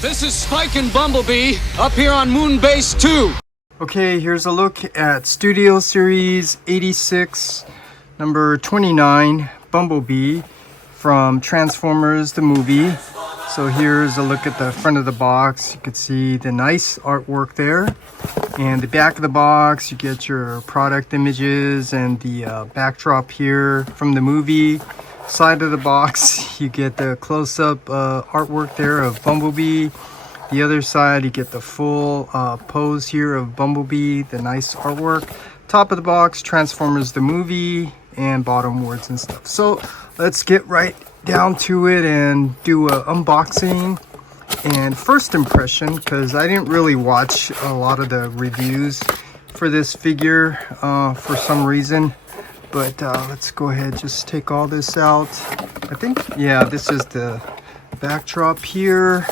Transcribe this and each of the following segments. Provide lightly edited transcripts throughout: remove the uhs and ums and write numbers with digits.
This is Spike and Bumblebee up here on Moon Base 2. Okay, here's a look at Studio Series 86, number 29, Bumblebee from Transformers the movie. So here's a look at the front of the box. You can see the nice artwork there. And the back of the box, you get your product images and the backdrop here from the movie. Side of the box, you get the close-up artwork there of Bumblebee. The other side, you get the full pose here of Bumblebee, the nice artwork. Top of the box, Transformers the movie, and bottom words and stuff. So let's get right down to it and do an unboxing and first impression, because I didn't really watch a lot of the reviews for this figure for some reason. But let's go ahead, just take all this out. I think, yeah, this is the backdrop here.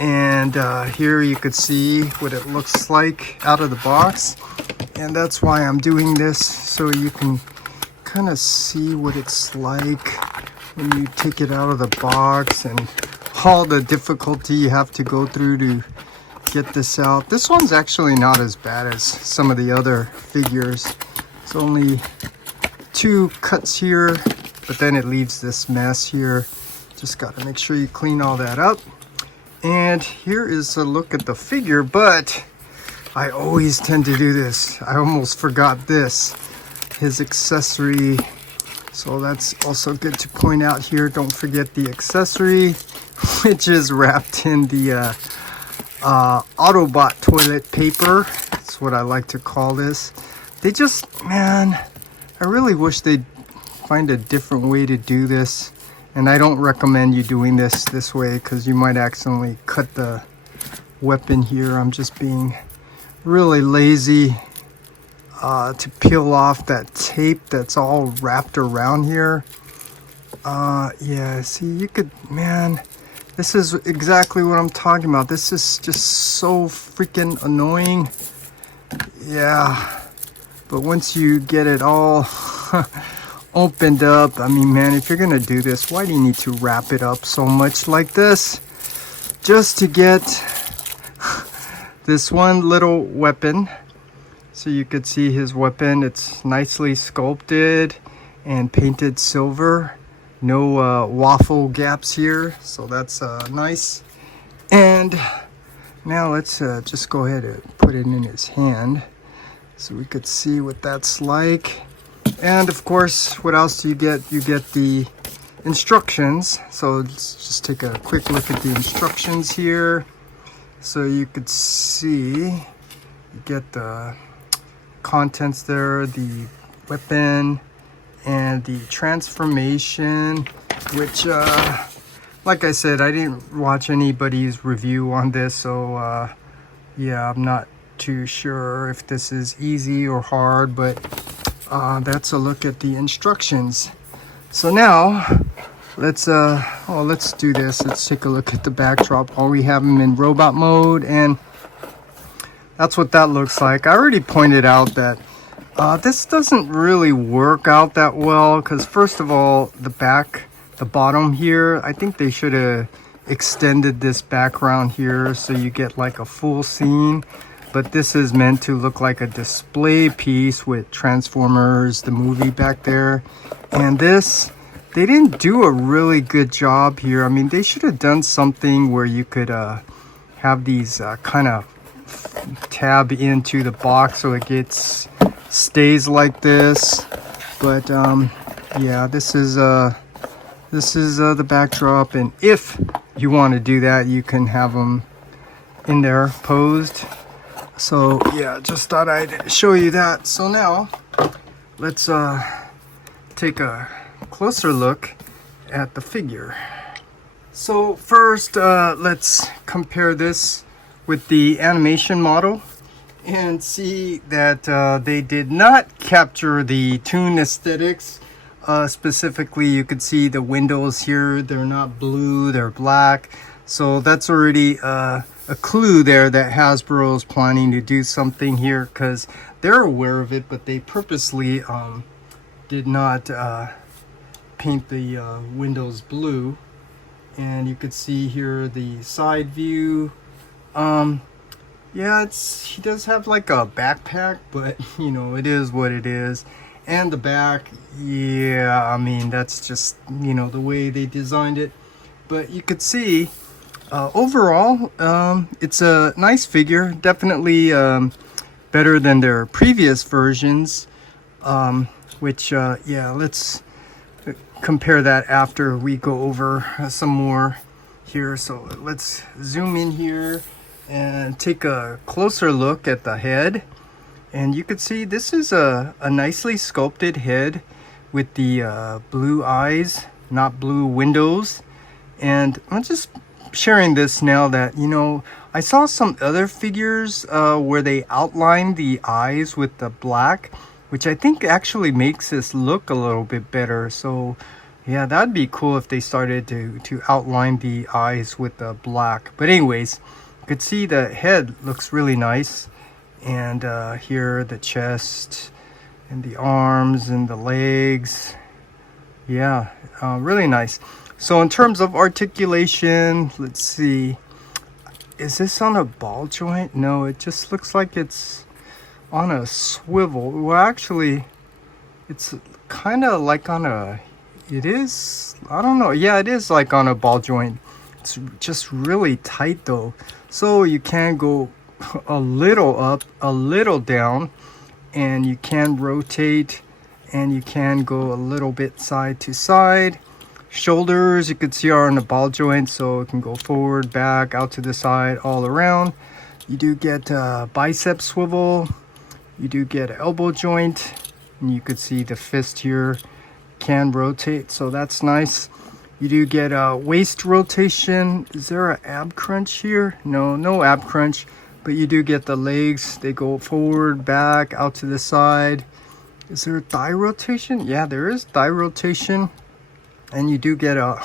And here you could see what it looks like out of the box. And that's why I'm doing this, so you can kind of see what it's like when you take it out of the box and all the difficulty you have to go through to get this out. This one's actually not as bad as some of the other figures. It's only 2 cuts here, but then it leaves this mess here. Just got to make sure you clean all that up. And here is a look at the figure, but I always tend to do this. I almost forgot this, his accessory. So that's also good to point out here. Don't forget the accessory, which is wrapped in the Autobot toilet paper. That's what I like to call this. They just, man, I really wish they'd find a different way to do this. And I don't recommend you doing this way, because you might accidentally cut the weapon here. I'm just being really lazy to peel off that tape that's all wrapped around here. Yeah, see, you could, man, this is exactly what I'm talking about. This is just so freaking annoying. Yeah, but once you get it all opened up, I mean, man, if you're gonna do this, why do you need to wrap it up so much like this? Just to get this one little weapon. So you could see his weapon. It's nicely sculpted and painted silver. No waffle gaps here, so that's nice. And now let's just go ahead and put it in his hand so we could see what that's like. And of course, what else do you get? You get the instructions. So let's just take a quick look at the instructions here. So you could see, you get the contents there, the weapon, and the transformation, which, like I said, I didn't watch anybody's review on this. So, yeah, I'm not too sure if this is easy or hard, but that's a look at the instructions. So now let's do this. Let's take a look at the backdrop while we have him in robot mode, and that's what that looks like. I already pointed out that this doesn't really work out that well, because first of all, the bottom here, I think they should have extended this background here so you get like a full scene. But this is meant to look like a display piece with Transformers, the movie back there. And this, they didn't do a really good job here. I mean, they should have done something where you could have these kind of tab into the box so it stays like this. But yeah, this is the backdrop. And if you want to do that, you can have them in there posed. So yeah, just thought I'd show you that. So now let's take a closer look at the figure. So first, let's compare this with the animation model and see that they did not capture the toon aesthetics. Specifically, you could see the windows here, they're not blue, they're black. So that's already a clue there that Hasbro is planning to do something here, because they're aware of it, but they purposely did not paint the windows blue. And you could see here the side view. Yeah, he does have like a backpack, but you know, it is what it is. And the back, yeah, I mean, that's just, you know, the way they designed it. But you could see overall, it's a nice figure, definitely better than their previous versions, which yeah, let's compare that after we go over some more here. So let's zoom in here and take a closer look at the head. And you can see this is a nicely sculpted head with the blue eyes, not blue windows. And I'm just sharing this now that, you know, I saw some other figures where they outlined the eyes with the black, which I think actually makes this look a little bit better. So yeah, that'd be cool if they started to outline the eyes with the black. But anyways, you could see the head looks really nice. And here the chest and the arms and the legs. Yeah, really nice. So in terms of articulation, let's see. Is this on a ball joint? No, it just looks like it's on a swivel. Well, actually, it's kind of like on a... It is, I don't know. Yeah, it is like on a ball joint. It's just really tight though. So you can go a little up, a little down, and you can rotate, and you can go a little bit side to side. Shoulders, you could see, are on the ball joint, so it can go forward, back, out to the side, all around. You do get a bicep swivel. You do get an elbow joint, and you could see the fist here can rotate, so that's nice. You do get a waist rotation. Is there an ab crunch here? No ab crunch, but you do get the legs. They go forward, back, out to the side. Is there a thigh rotation? Yeah, there is thigh rotation. And you do get a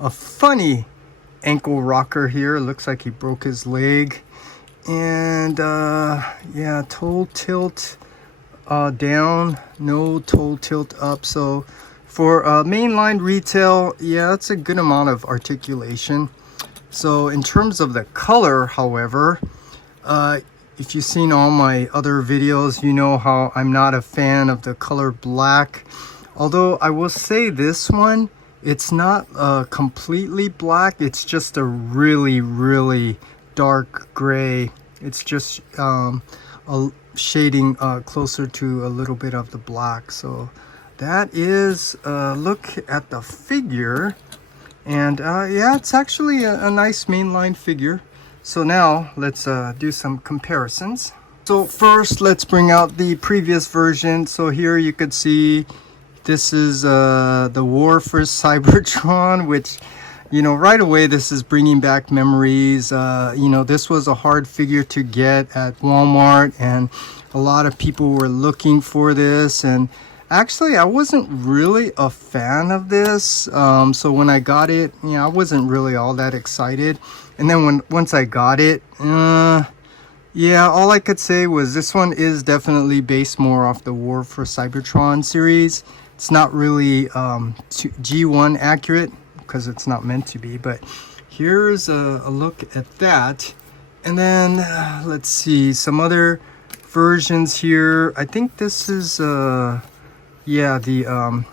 a funny ankle rocker here. It looks like he broke his leg. And yeah, toe tilt down, no toe tilt up. So for mainline retail, yeah, that's a good amount of articulation. So in terms of the color, however, if you've seen all my other videos, you know how I'm not a fan of the color black. Although I will say this one, it's not completely black. It's just a really, really dark gray. It's just a shading closer to a little bit of the black. So that is a look at the figure. And yeah, it's actually a nice mainline figure. So now let's do some comparisons. So first, let's bring out the previous version. So here you could see this is the War for Cybertron, which, you know, right away this is bringing back memories. You know, this was a hard figure to get at Walmart, and a lot of people were looking for this. And actually, I wasn't really a fan of this. So when I got it, you know, I wasn't really all that excited. And then once I got it, yeah, all I could say was this one is definitely based more off the War for Cybertron series. It's not really G1 accurate because it's not meant to be, but here's a look at that. And then let's see some other versions here. I think this is yeah, the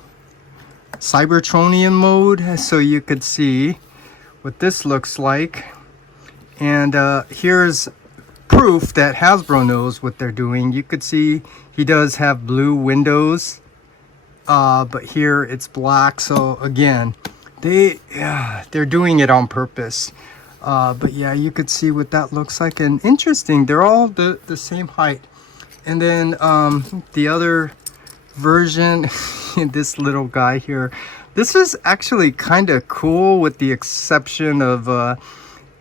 Cybertronian mode, so you could see what this looks like. And here's proof that Hasbro knows what they're doing. You could see he does have blue windows, but here it's black. So again, they're doing it on purpose. But yeah, you could see what that looks like. And interesting, they're all the same height. And then the other version, this little guy here, this is actually kind of cool with the exception of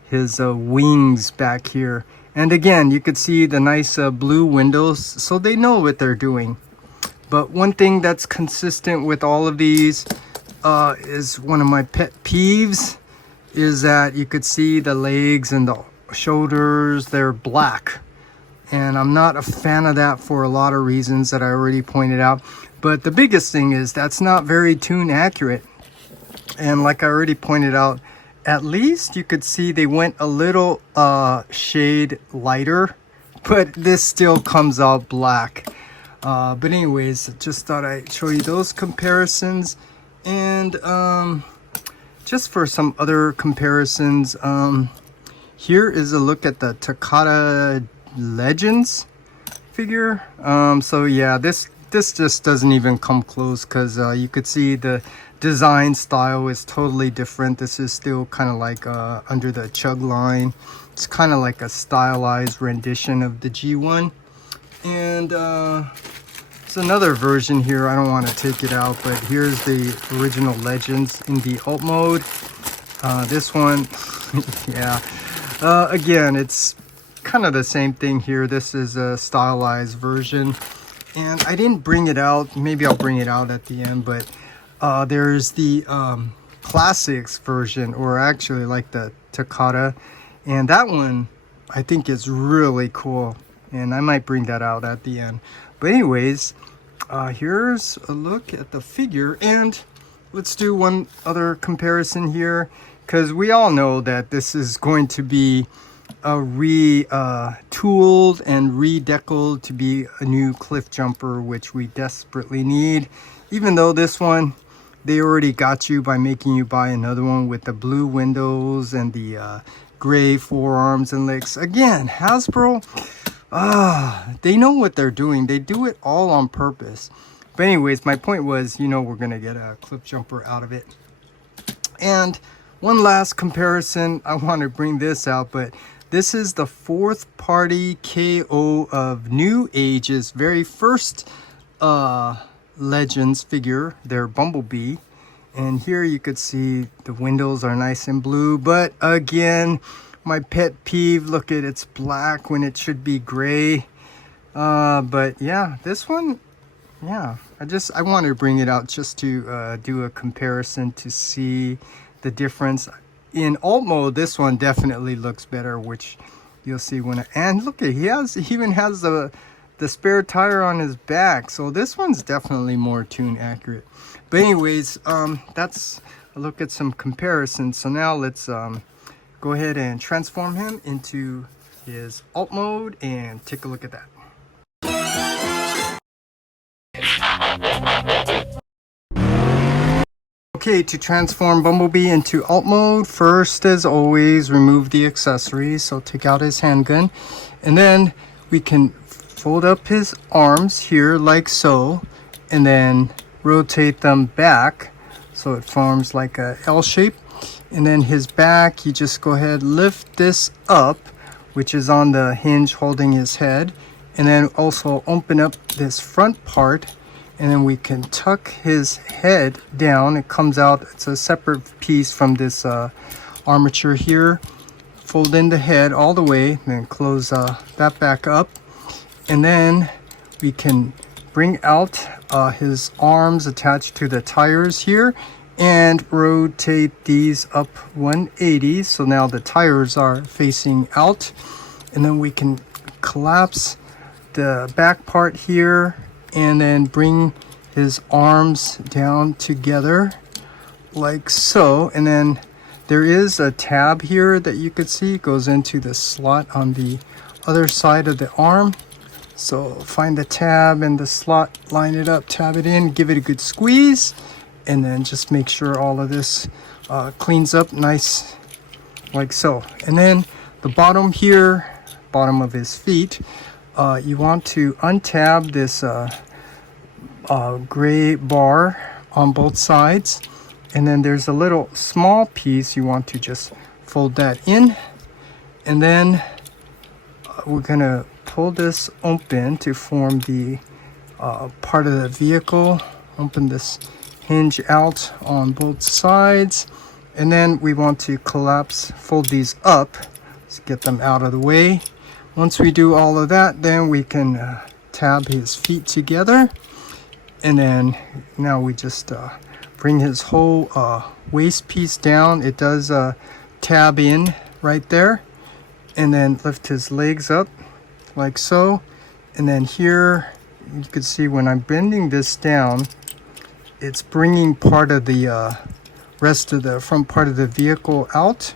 his wings back here. And again, you could see the nice blue windows, so they know what they're doing. But one thing that's consistent with all of these is one of my pet peeves, is that you could see the legs and the shoulders, they're black. And I'm not a fan of that for a lot of reasons that I already pointed out. But the biggest thing is that's not very toon accurate. And like I already pointed out, at least you could see they went a little shade lighter, but this still comes out black. But anyways, just thought I'd show you those comparisons. And just for some other comparisons, here is a look at the Takata Legends figure. So yeah, this just doesn't even come close, because you could see the design style is totally different. This is still kind of like under the Chug line. It's kind of like a stylized rendition of the G1. And it's another version here. I don't want to take it out, but here's the original Legends in the alt mode. This one, yeah. Again, it's kind of the same thing here. This is a stylized version. And I didn't bring it out. Maybe I'll bring it out at the end, but there's the classics version, or actually like the Takata, and that one I think is really cool, and I might bring that out at the end. But anyways, here's a look at the figure, and let's do one other comparison here, because we all know that this is going to be retooled and redeckled to be a new cliff jumper, which we desperately need. Even though this one, they already got you by making you buy another one with the blue windows and the gray forearms and legs. Again, Hasbro, they know what they're doing. They do it all on purpose. But anyways, my point was, you know, we're gonna get a cliff jumper out of it. And one last comparison, I want to bring this out, but this is the fourth party KO of New Age's very first Legends figure, their Bumblebee. And here you could see the windows are nice and blue, but again, my pet peeve, look at it's black when it should be gray. But yeah, this one, yeah, I wanted to bring it out just to do a comparison to see the difference. In alt mode, this one definitely looks better, which you'll see when and look at he even has the spare tire on his back, so this one's definitely more tune accurate. But anyways, that's a look at some comparisons. So now let's go ahead and transform him into his alt mode and take a look at that. Okay, to transform Bumblebee into alt mode, first as always, remove the accessories. So take out his handgun, and then we can fold up his arms here like so, and then rotate them back so it forms like a L shape. And then his back, you just go ahead, lift this up, which is on the hinge holding his head, and then also open up this front part, and then we can tuck his head down. It comes out, it's a separate piece from this armature here. Fold in the head all the way, and then close that back up. And then we can bring out his arms attached to the tires here and rotate these up 180. So now the tires are facing out. And then we can collapse the back part here and then bring his arms down together like so. And then there is a tab here that you could see goes into the slot on the other side of the arm. So find the tab and the slot, line it up, tab it in, give it a good squeeze, and then just make sure all of this cleans up nice like so. And then the bottom here, bottom of his feet, you want to untab this gray bar on both sides, and then there's a little small piece you want to just fold that in, and then we're gonna pull this open to form the part of the vehicle. Open this hinge out on both sides, and then we want to collapse, fold these up. Let's get them out of the way. Once we do all of that, then we can tab his feet together, and then now we just bring his whole waist piece down. It does tab in right there, and then lift his legs up like so. And then here you can see when I'm bending this down, it's bringing part of the rest of the front part of the vehicle out.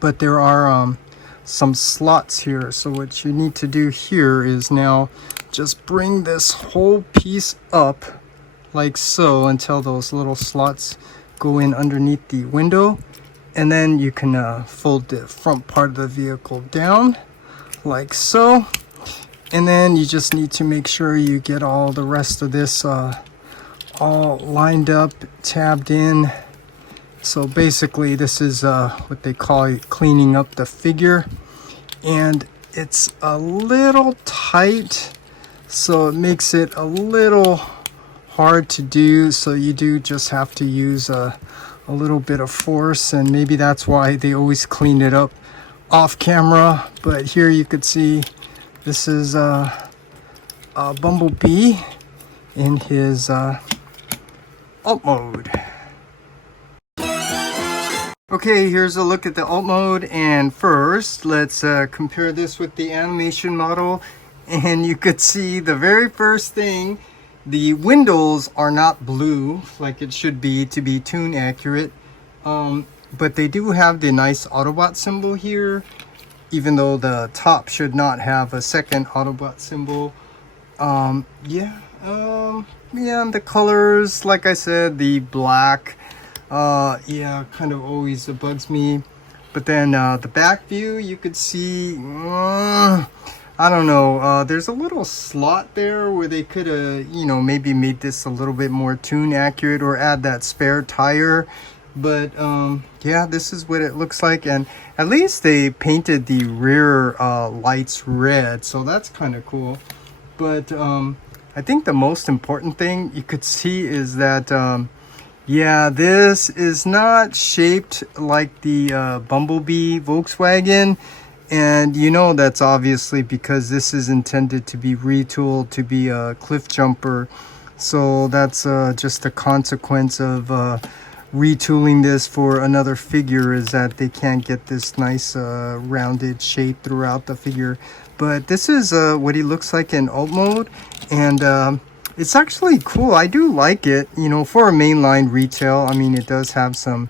But there are some slots here. So what you need to do here is now just bring this whole piece up like so until those little slots go in underneath the window. And then you can fold the front part of the vehicle down like so. And then you just need to make sure you get all the rest of this all lined up, tabbed in. So basically this is what they call cleaning up the figure. And it's a little tight, so it makes it a little hard to do. So you do just have to use a little bit of force, and maybe that's why they always clean it up off camera. But here you could see this is a Bumblebee in his alt mode. Okay, here's a look at the alt mode, and first let's compare this with the animation model. And you could see the very first thing, the windows are not blue like it should be to be tune accurate, but they do have the nice Autobot symbol here, even though the top should not have a second Autobot symbol. Yeah, the colors, like I said, the black, yeah, kind of always bugs me. But then the back view, you could see, I don't know, there's a little slot there where they could have, you know, maybe made this a little bit more tune accurate or add that spare tire. But yeah, this is what it looks like. And at least they painted the rear lights red, so that's kind of cool. But I think the most important thing you could see is that yeah, this is not shaped like the Bumblebee Volkswagen. And you know that's obviously because this is intended to be retooled to be a cliff jumper. So that's just a consequence of retooling this for another figure, is that they can't get this nice rounded shape throughout the figure. But this is what he looks like in alt mode. And it's actually cool. I do like it, you know, for a mainline retail. I mean, it does have some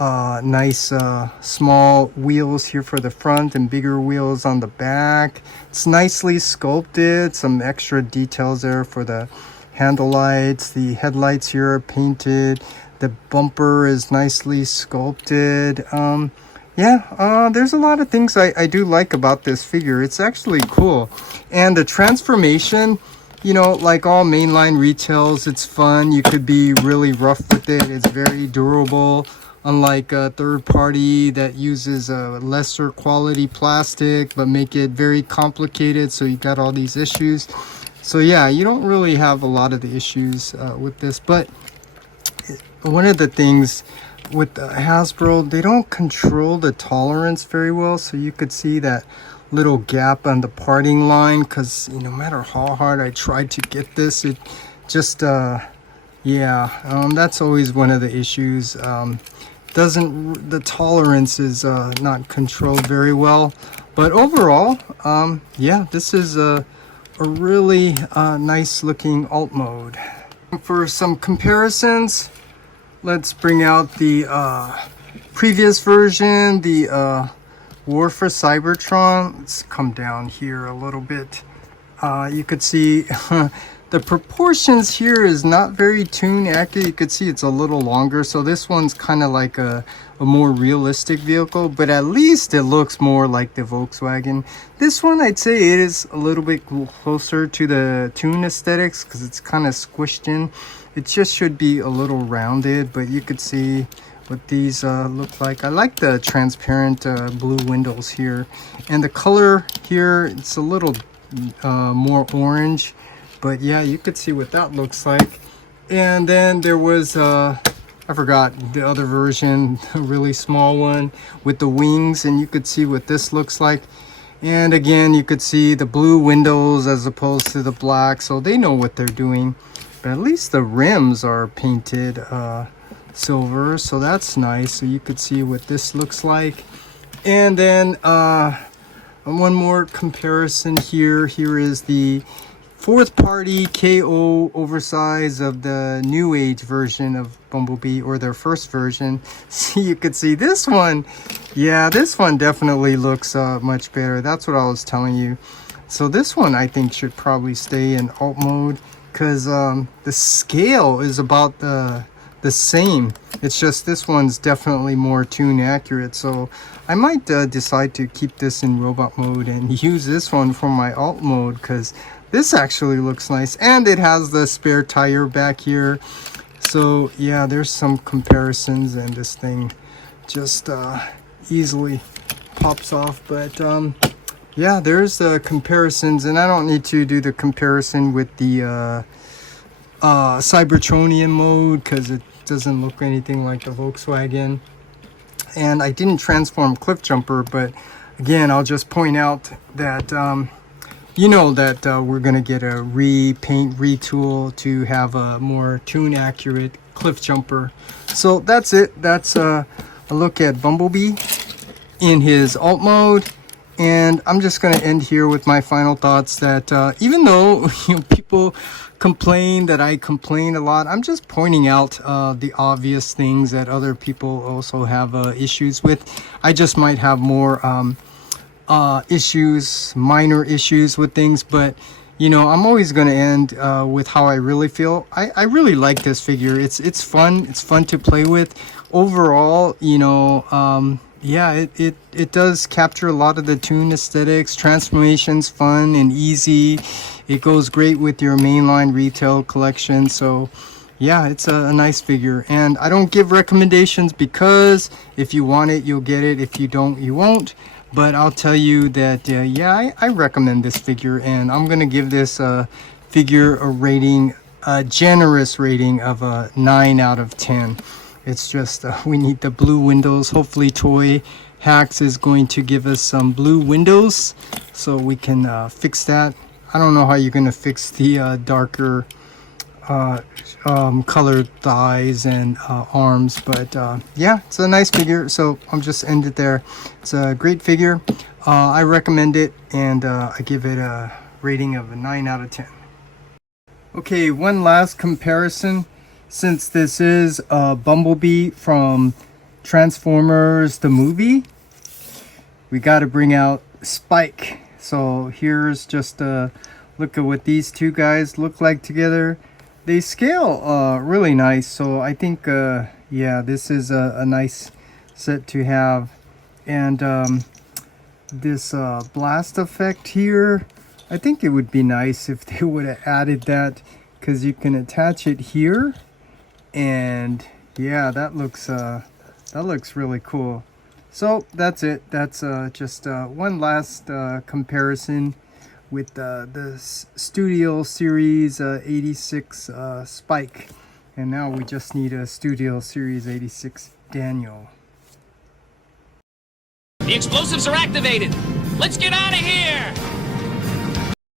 nice small wheels here for the front and bigger wheels on the back. It's nicely sculpted, some extra details there for the handle lights. The headlights here are painted. The bumper is nicely sculpted. Yeah, there's a lot of things I do like about this figure. It's actually cool. And the transformation, you know, like all mainline retails, it's fun. You could be really rough with it. It's very durable, unlike a third party that uses a lesser quality plastic but make it very complicated, so you got all these issues. So yeah, you don't really have a lot of the issues with this. But one of the things with Hasbro, they don't control the tolerance very well. So you could see that little gap on the parting line, because no matter how hard I tried to get this, it just yeah, that's always one of the issues. The tolerance is not controlled very well. But overall, yeah, this is a really nice looking alt mode. For some comparisons, let's bring out the previous version, the War for Cybertron. Let's come down here a little bit. You could see the proportions here is not very tune accurate. You could see it's a little longer. So this one's kind of like a more realistic vehicle, but at least it looks more like the Volkswagen. This one, I'd say it is a little bit closer to the tune aesthetics because it's kind of squished in. It just should be a little rounded, but you could see what these look like. I like the transparent blue windows here, and the color here, it's a little more orange, but yeah, you could see what that looks like. And then there was I forgot the other version, a really small one with the wings, and you could see what this looks like. And again, you could see the blue windows as opposed to the black, so they know what they're doing. But at least the rims are painted silver, so that's nice. So you could see what this looks like. And then one more comparison here. Here is the fourth party KO oversize of the new age version of Bumblebee, or their first version. So you could see this one. Yeah, this one definitely looks much better. That's what I was telling you. So this one I think should probably stay in alt mode, because the scale is about the same. It's just this one's definitely more tune accurate. So I might decide to keep this in robot mode and use this one for my alt mode, because this actually looks nice, and it has the spare tire back here. So yeah, there's some comparisons, and this thing just easily pops off. But yeah, there's the comparisons, and I don't need to do the comparison with the Cybertronian mode, because it doesn't look anything like the Volkswagen. And I didn't transform Cliff Jumper, but again, I'll just point out that you know that we're gonna get a repaint retool to have a more tune accurate Cliff Jumper. So that's it. That's a look at Bumblebee in his alt mode. And I'm just going to end here with my final thoughts, that even though people complain that I complain a lot, I'm just pointing out the obvious things that other people also have issues with. I just might have more issues, minor issues with things, but you know, I'm always going to end with how I really feel. I really like this figure. It's fun. It's fun to play with. Overall, you know, yeah, it does capture a lot of the tune aesthetics. Transformation's fun and easy. It goes great with your mainline retail collection. So yeah, it's a nice figure. And I don't give recommendations, because if you want it, you'll get it. If you don't, you won't. But I'll tell you that yeah, I recommend this figure, and I'm gonna give this figure a rating, a generous rating of a 9 out of 10. It's just we need the blue windows. Hopefully Toy Hacks is going to give us some blue windows so we can fix that. I don't know how you're going to fix the darker colored thighs and arms, but yeah, it's a nice figure. So I'm just end it there. It's a great figure. I recommend it, and I give it a rating of a 9 out of 10. Okay, one last comparison. Since this is Bumblebee from Transformers the movie, we got to bring out Spike. So here's just a look at what these two guys look like together. They scale really nice, so I think yeah, this is a nice set to have. And this blast effect here, I think it would be nice if they would have added that, because you can attach it here. And yeah, that looks really cool. So that's it. That's just one last comparison with the Studio Series 86 Spike, and now we just need a Studio Series 86 Daniel. The explosives are activated. Let's get out of here.